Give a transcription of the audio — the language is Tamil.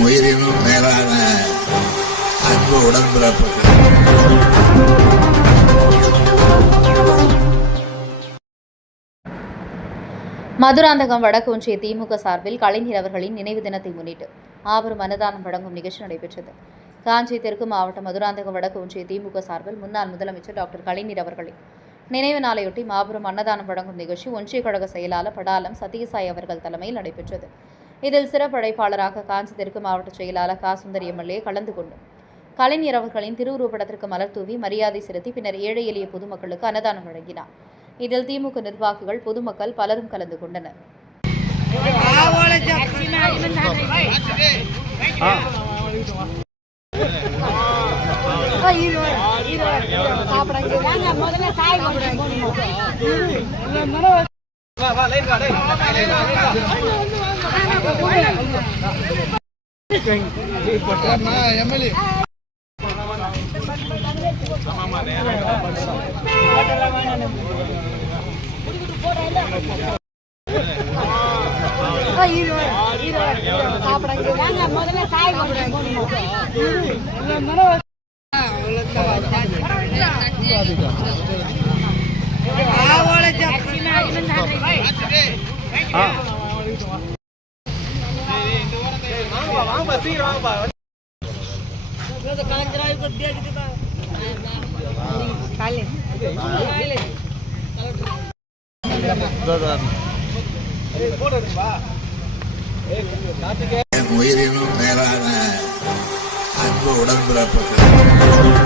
உயிரினும் மேலான அன்பு உடன்பிறப்புகள். மதுராந்தகம் வடக்கு ஒன்றிய திமுக சார்பில் கலைஞர் அவர்களின் நினைவு தினத்தை முன்னிட்டு மாபெரும் அன்னதானம் வழங்கும் நிகழ்ச்சி நடைபெற்றது. காஞ்சி தெற்கு மாவட்டம் மதுராந்தகம் வடக்கு ஒன்றிய திமுக சார்பில் முன்னாள் முதலமைச்சர் டாக்டர் கலைஞர் அவர்களின் நினைவு நாளையொட்டி மாபெரும் அன்னதானம் வழங்கும் நிகழ்ச்சி ஒன்றிய கழக செயலாளர் படாலம் சத்யசாய் அவர்கள் தலைமையில் நடைபெற்றது. இதில் சிறப்பு அழைப்பாளராக காஞ்சி தெற்கு மாவட்ட செயலாளர் கா சுந்தரி எம்எல்ஏ கலந்து கொண்டு கலைஞர் அவர்களின் திருவுருவப்படத்திற்கு மலர் தூவி மரியாதை செலுத்தி பின்னர் ஏழை எளிய பொதுமக்களுக்கு அன்னதானம் வழங்கினார் இதில் திமுக நிர்வாகிகள் பொதுமக்கள் பலரும் கலந்து கொண்டனர் வாங்க முதல்ல சாய் வாங்க முதல்ல சாய் என் உயிரினும் மேலான அன்பு உடன்பிறப்புகள்.